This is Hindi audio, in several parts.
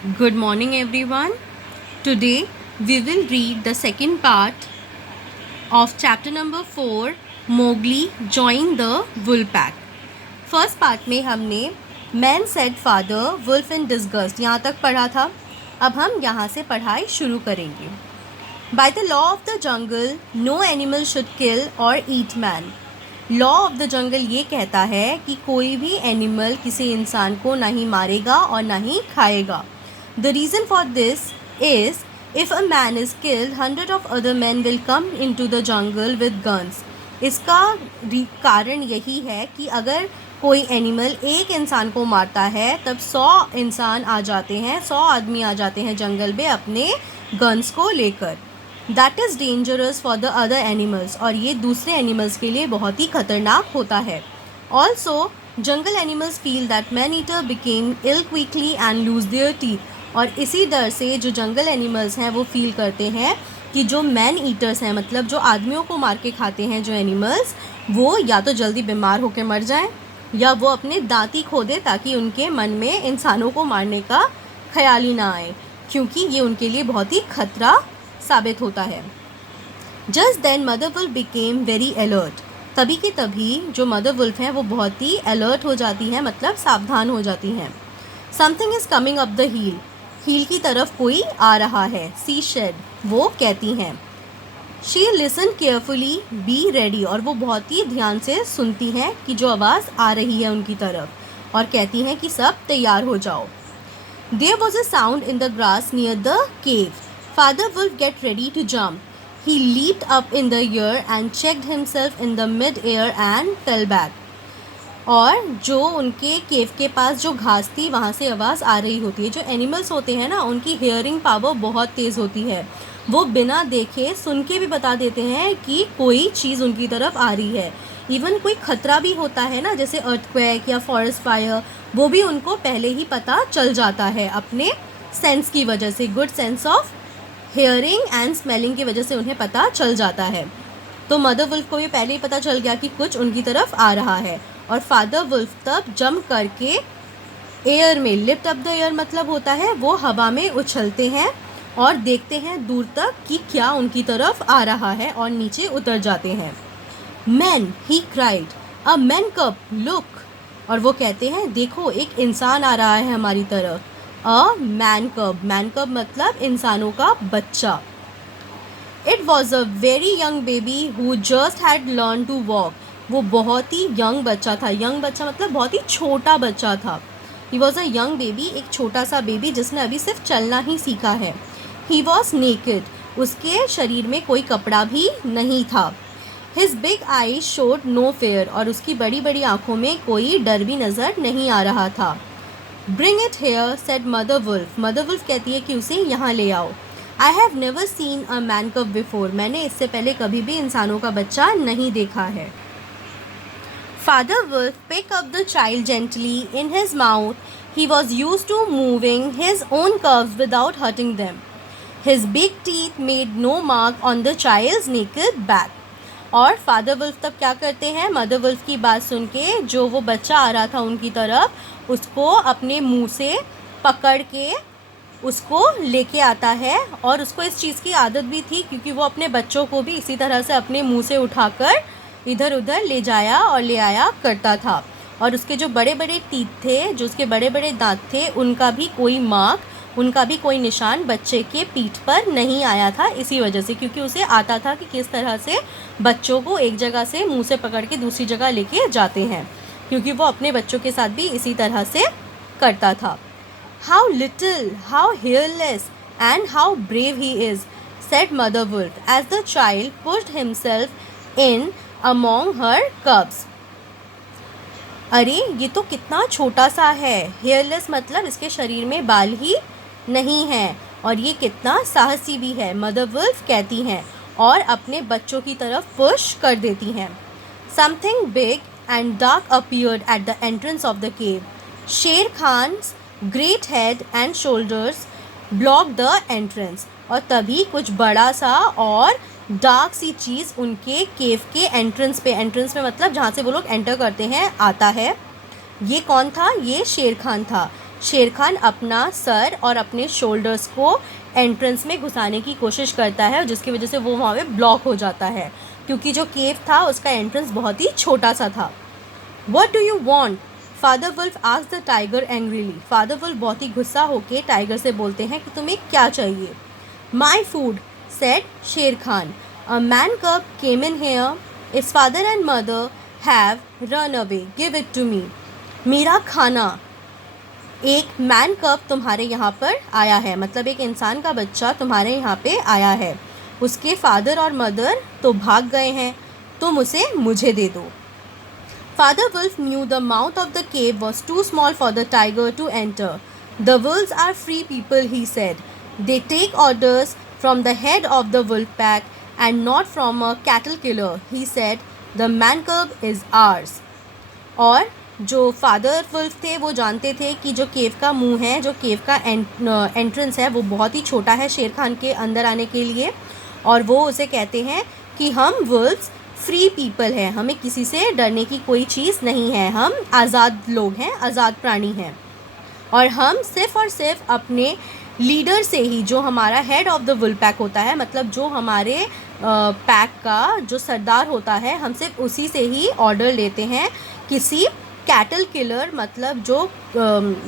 Good morning, everyone. Today we will read the second part of chapter number 4 Mowgli Join the Wolf Pack. First part में हमने मैन सेड फादर वुल्फ इन डिस्गस्ट यहाँ तक पढ़ा था. अब हम यहाँ से पढ़ाई शुरू करेंगे. By the law of the jungle no animal should kill और eat man. Law of the jungle ये कहता है कि कोई भी एनिमल किसी इंसान को नहीं मारेगा और ना ही खाएगा. The reason for this is if a man is killed, hundred of other men will come into the jungle with guns. इसका कारण यही है कि अगर कोई एनिमल एक इंसान को मारता है तब 100 इंसान आ जाते हैं, 100 आदमी आ जाते हैं जंगल में अपने गन्स को लेकर. That is dangerous for the other animals. और ये दूसरे एनिमल्स के लिए बहुत ही खतरनाक होता है. Also jungle animals feel that man eater became ill quickly and lose their teeth. और इसी डर से जो जंगल एनिमल्स हैं वो फील करते हैं कि जो मैन ईटर्स हैं, मतलब जो आदमियों को मार के खाते हैं जो एनिमल्स, वो या तो जल्दी बीमार होकर मर जाएं या वो अपने दांत ही खो दे ताकि उनके मन में इंसानों को मारने का ख्याल ही ना आए, क्योंकि ये उनके लिए बहुत ही खतरा साबित होता है. Just then mother wolf became very alert. तभी के तभी जो मदर वुल्फ हैं वो बहुत ही अलर्ट हो जाती हैं, मतलब सावधान हो जाती हैं. Something is coming up the hill. Hill की तरफ कोई आ रहा है. सी शेड, वो कहती हैं. She listen carefully be ready. और वो बहुत ही ध्यान से सुनती हैं कि जो आवाज़ आ रही है उनकी तरफ, और कहती हैं कि सब तैयार हो जाओ. There was a sound in the grass near the cave. Father wolf get ready to jump. He leaped up in the air and checked himself in the mid air and fell back. और जो उनके केव के पास जो घास थी वहाँ से आवाज़ आ रही होती है. जो एनिमल्स होते हैं ना, उनकी हियरिंग पावर बहुत तेज़ होती है. वो बिना देखे सुन के भी बता देते हैं कि कोई चीज़ उनकी तरफ आ रही है. इवन कोई खतरा भी होता है ना, जैसे अर्थक्वेक या फॉरेस्ट फायर, वो भी उनको पहले ही पता चल जाता है अपने सेंस की वजह से. Good sense of hearing and smelling की वजह से उन्हें पता चल जाता है. तो मदर वुल्फ को ये पहले ही पता चल गया कि कुछ उनकी तरफ आ रहा है. और फादर वुल्फ तब जंप करके एयर में, लिफ्ट अप द एयर मतलब होता है वो हवा में उछलते हैं और देखते हैं दूर तक कि क्या उनकी तरफ आ रहा है, और नीचे उतर जाते हैं. Man, he cried, a man कब, लुक. और वो कहते हैं देखो एक इंसान आ रहा है हमारी तरफ. अ मैन कब, मैन कब मतलब इंसानों का बच्चा. It was a very young baby who just had learn to walk. वो बहुत ही यंग बच्चा था. यंग बच्चा मतलब बहुत ही छोटा बच्चा था. He was a young baby, एक छोटा सा बेबी जिसने अभी सिर्फ चलना ही सीखा है. He was naked. उसके शरीर में कोई कपड़ा भी नहीं था. His big eyes showed no fear. और उसकी बड़ी बड़ी आँखों में कोई डर भी नज़र नहीं आ रहा था. Bring it here said mother wolf. Mother wolf कहती है कि उसे यहाँ ले आओ. I have never seen a man cub before. मैंने इससे पहले कभी भी इंसानों का बच्चा नहीं देखा है. Father Wolf picked up the child gently in his mouth. He was used to moving his own cubs without hurting them. His big teeth made no mark on the child's naked back. और फादर वुल्फ तब क्या करते हैं, मदर वुल्फ की बात सुन के जो वो बच्चा आ रहा था उनकी तरफ, उसको अपने मुंह से पकड़ के उसको लेके आता है. और उसको इस चीज़ की आदत भी थी क्योंकि वो अपने बच्चों को भी इसी तरह से अपने मुंह से उठाकर इधर उधर ले जाया और ले आया करता था. और उसके जो बड़े बड़े टीथ थे, जो उसके बड़े बड़े दांत थे, उनका भी कोई मार्क, उनका भी कोई निशान बच्चे के पीठ पर नहीं आया था. इसी वजह से, क्योंकि उसे आता था कि किस तरह से बच्चों को एक जगह से मुंह से पकड़ के दूसरी जगह लेके जाते हैं, क्योंकि वो अपने बच्चों के साथ भी इसी तरह से करता था. How little, how hairless and how brave he is, said mother wolf as the child pushed himself in among her cubs. अरे ये तो कितना छोटा सा है. हेयरलेस मतलब इसके शरीर में बाल ही नहीं हैं. और ये कितना साहसी भी है, मदर वुल्फ कहती हैं और अपने बच्चों की तरफ पुश कर देती हैं. Something big and dark appeared at the entrance of the cave. Shere Khan's great head and shoulders block the entrance. और तभी कुछ बड़ा सा और डार्क सी चीज़ उनके केव के एंट्रेंस में मतलब जहाँ से वो लोग एंटर करते हैं, आता है. ये कौन था, ये शेर खान था. शेर खान अपना सर और अपने शोल्डर्स को एंट्रेंस में घुसाने की कोशिश करता है, जिसकी वजह से वो वहाँ पे ब्लॉक हो जाता है, क्योंकि जो केव था उसका एंट्रेंस बहुत ही छोटा सा था. What do you want? Father wolf asked the tiger angrily. Father wolf बहुत ही गुस्सा होके टाइगर से बोलते हैं कि तुम्हें क्या चाहिए. My food, said शेर Khan. A man cub came in here. Its father and mother have run away. Give it to me. मेरा खाना. एक मैन कब तुम्हारे यहाँ पर आया है, मतलब एक इंसान का बच्चा तुम्हारे यहाँ पे आया है. उसके फादर और मदर तो भाग गए हैं, तुम उसे मुझे दे दो. Father Wolf knew the mouth of the cave was too small for the tiger to enter. The wolves are free people, he said. They take orders from the head of the wolf pack and not from a cattle killer, he said. The man cub is ours. और जो फादर वुल्फ थे वो जानते थे कि जो केव का मुंह है, जो केव का एंट्रेंस है, वो बहुत ही छोटा है शेर खान के अंदर आने के लिए. और वो उसे कहते हैं कि हम वुल्फ्स फ्री पीपल हैं, हमें किसी से डरने की कोई चीज़ नहीं है, हम आज़ाद लोग हैं, आज़ाद प्राणी हैं. और हम सिर्फ़ और सिर्फ अपने लीडर से ही, जो हमारा head of the wolf pack होता है, मतलब जो हमारे पैक का जो सरदार होता है, हम सिर्फ उसी से ही ऑर्डर लेते हैं. किसी कैटल किलर, मतलब जो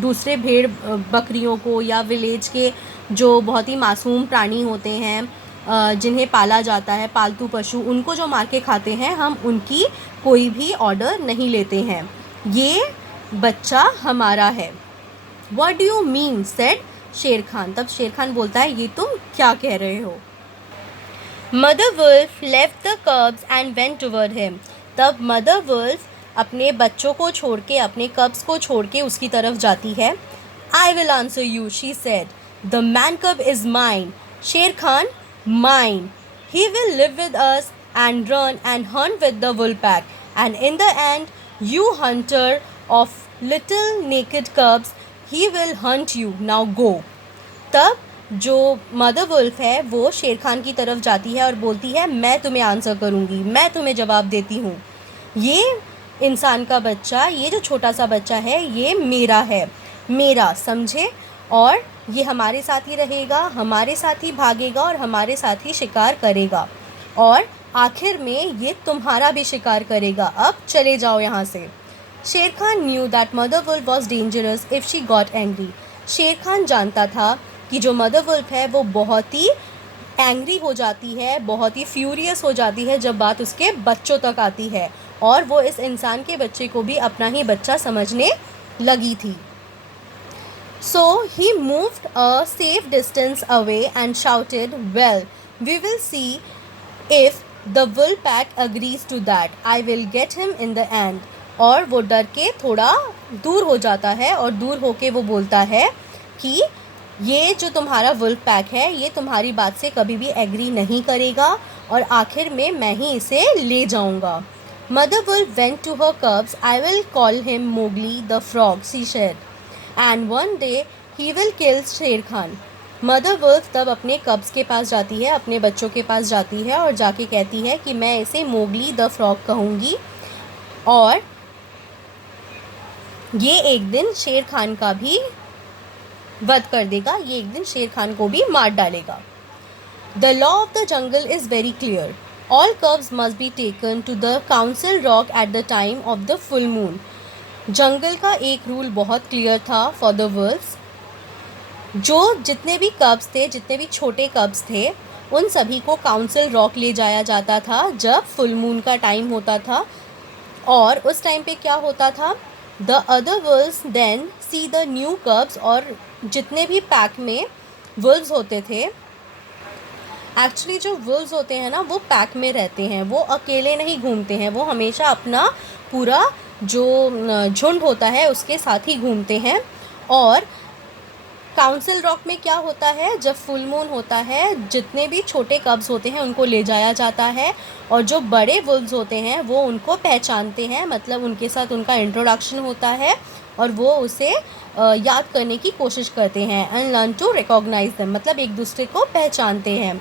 दूसरे भेड़ बकरियों को या विलेज के जो बहुत ही मासूम प्राणी होते हैं, जिन्हें पाला जाता है, पालतू पशु, उनको जो मार के खाते हैं, हम उनकी कोई भी ऑर्डर नहीं लेते हैं. ये बच्चा हमारा है. What do you mean? said शेर खान. तब शेर खान बोलता है, ये तुम क्या कह रहे हो. Mother Wolf left the cubs and went toward him. तब मदर वुल्फ अपने बच्चों को छोड़ के, अपने कब्स को छोड़ के उसकी तरफ जाती है. I will answer you, she said. The man cub is mine. शेर Khan, mine. He will live with us and run and hunt with the wolf pack. And in the end, you hunter of little naked cubs, he will hunt you. Now go. तब जो मदर वुल्फ है वो शेर खान की तरफ जाती है और बोलती है, मैं तुम्हें आंसर करूँगी, मैं तुम्हें जवाब देती हूँ. ये इंसान का बच्चा, ये जो छोटा सा बच्चा है, ये मेरा है, मेरा, समझे. और ये हमारे साथ ही रहेगा, हमारे साथ ही भागेगा और हमारे साथ ही शिकार करेगा. और आखिर में ये तुम्हारा भी शिकार करेगा. अब चले जाओ यहाँ से. Shere Khan knew that mother wolf was dangerous if she got angry. Shere Khan जानता था कि जो मदर वुल्फ है वो बहुत ही एंग्री हो जाती है, बहुत ही फ्यूरियस हो जाती है जब बात उसके बच्चों तक आती है. और वो इस इंसान के बच्चे को भी अपना ही बच्चा समझने लगी थी. So he moved a safe distance away and shouted, well, we will see if the wolf pack agrees to that. I will get him in the end. और वो डर के थोड़ा दूर हो जाता है और दूर होके वो बोलता है कि ये जो तुम्हारा वुल्फ पैक है, ये तुम्हारी बात से कभी भी एग्री नहीं करेगा और आखिर में मैं ही इसे ले जाऊंगा. Mother Wolf went to her cubs. I will call him Mowgli the frog, she said. And one day he will kill शेर खान. मदर वुल्फ तब अपने कब्स के पास जाती है, अपने बच्चों के पास जाती है और जाके कहती है कि मैं इसे मोगली द फ्रॉग कहूँगी और ये एक दिन शेर खान का भी वध कर देगा, ये एक दिन शेर खान को भी मार डालेगा. The law of the jungle is very clear. All cubs must be taken to the council rock at the time of the full moon. जंगल का एक रूल बहुत क्लियर था फॉर द वुल्फ्स. जो जितने भी कब्स थे, जितने भी छोटे कब्स थे, उन सभी को काउंसिल रॉक ले जाया जाता था जब फुल मून का टाइम होता था. और उस टाइम पे क्या होता था, the other wolves then see the new cubs. और जितने भी पैक में वुल्फ्स होते थे, एक्चुअली जो वुल्फ्स होते हैं ना, वो पैक में रहते हैं, वो अकेले नहीं घूमते हैं, वो हमेशा अपना पूरा जो झुंड होता है उसके साथ ही घूमते हैं. और काउंसिल रॉक में क्या होता है, जब फुल मून होता है, जितने भी छोटे कब्स होते हैं उनको ले जाया जाता है और जो बड़े वुल्व्स होते हैं वो उनको पहचानते हैं, मतलब उनके साथ उनका इंट्रोडक्शन होता है और वो उसे याद करने की कोशिश करते हैं. And learn to recognize them, मतलब एक दूसरे को पहचानते हैं.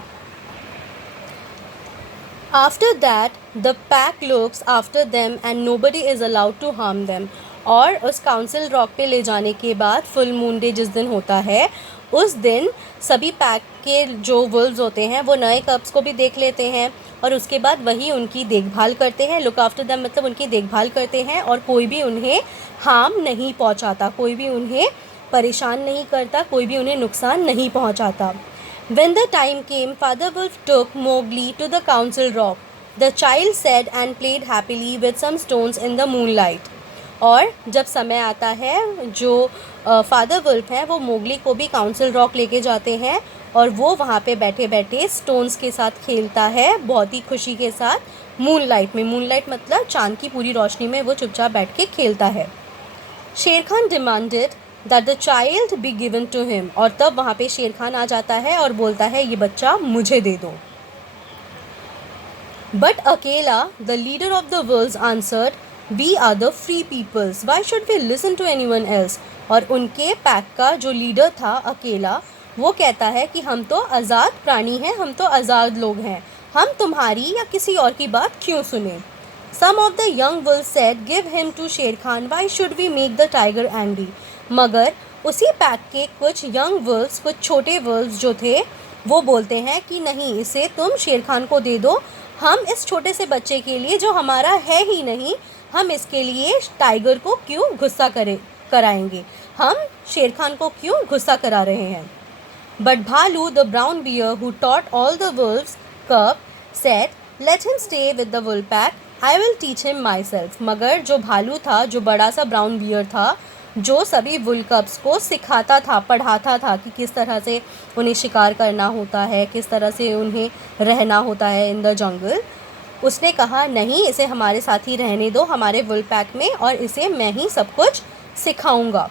After that, the pack looks after them and nobody is allowed to harm them. और उस काउंसिल रॉक पे ले जाने के बाद फुल मून डे जिस दिन होता है उस दिन सभी पैक के जो वुल्व्स होते हैं वो नए कब्स को भी देख लेते हैं और उसके बाद वही उनकी देखभाल करते हैं। लुक आफ्टर देम मतलब उनकी देखभाल करते हैं और कोई भी उन्हें हार्म नहीं पहुंचाता, कोई भी उन्हें परेशान नहीं करता, कोई भी उन्हें नुकसान नहीं पहुंचाता। When the time came, Father Wolf took Mowgli to the council rock. The child sat and played happily with some stones in the moonlight. और जब समय आता है जो फादर वुल्फ हैं वो मोगली को भी काउंसिल रॉक लेके जाते हैं और वो वहाँ पे बैठे बैठे स्टोन्स के साथ खेलता है बहुत ही खुशी के साथ मूनलाइट में। मूनलाइट मतलब चांद की पूरी रोशनी में वो चुपचाप बैठ के खेलता है। Shere Khan demanded that the child be given to him, और तब वहाँ पे शेर खान आ जाता है और बोलता है ये बच्चा मुझे दे दो। But Akela the leader of the worlds answered we are the free peoples, why should we listen to anyone else. और उनके पैक का जो लीडर था अकेला वो कहता है कि हम तो आज़ाद प्राणी हैं, हम तो आज़ाद लोग हैं, हम तुम्हारी या किसी और की बात क्यों सुने। Some of the young wolves said, "Give him to शेर Khan. Why should we make the tiger angry?" मगर उसी पैक के कुछ यंग वुल्व्स, कुछ छोटे वुल्व्स जो थे वो बोलते हैं कि नहीं, इसे तुम शेर खान को दे दो, हम इस छोटे से बच्चे के लिए जो हमारा है ही नहीं, हम इसके लिए टाइगर को क्यों गुस्सा कराएंगे, हम शेर खान को क्यों गुस्सा करा रहे हैं। But Baloo the brown bear who taught all the wolves cub said, let him stay with the wolf pack, I will teach him myself. मगर जो भालू था, जो बड़ा सा ब्राउन बियर था, जो सभी वुल कब्स को सिखाता था, पढ़ाता था कि किस तरह से उन्हें शिकार करना होता है, किस तरह से उन्हें रहना होता है इन द जंगल, उसने कहा नहीं, इसे हमारे साथ ही रहने दो, हमारे वुल पैक में, और इसे मैं ही सब कुछ सिखाऊंगा।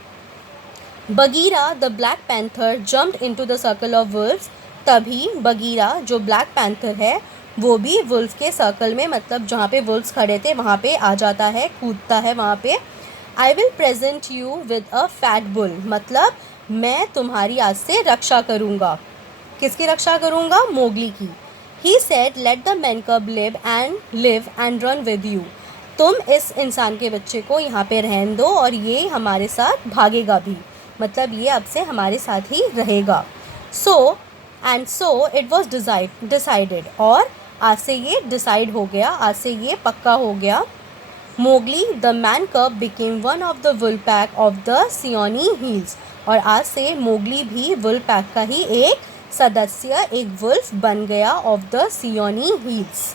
Bagheera the black panther jumped into the circle of Wolves. तभी बगीरा जो ब्लैक पैंथर है वो भी वुल्फ के सर्कल में, मतलब जहाँ पे वुल्व्स खड़े थे वहाँ पे आ जाता है, कूदता है वहाँ पे। I will present you with a fat bull, मतलब मैं तुम्हारी आज से रक्षा करूँगा। किसकी रक्षा करूँगा? मोगली की। He said let the man cub live and run with you, तुम इस इंसान के बच्चे को यहाँ पे रहने दो और ये हमारे साथ भागेगा भी, मतलब ये अब से हमारे साथ ही रहेगा। सो इट वॉज डिसाइडेड, और आज से ये डिसाइड हो गया, आज से ये पक्का हो गया। Mowgli the man cub became one of the wolf pack of the Seoni hills, और आज से मोगली भी वुल पैक का ही एक सदस्य, एक वुल्फ बन गया of the Seoni heels.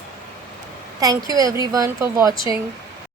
Thank you everyone for watching.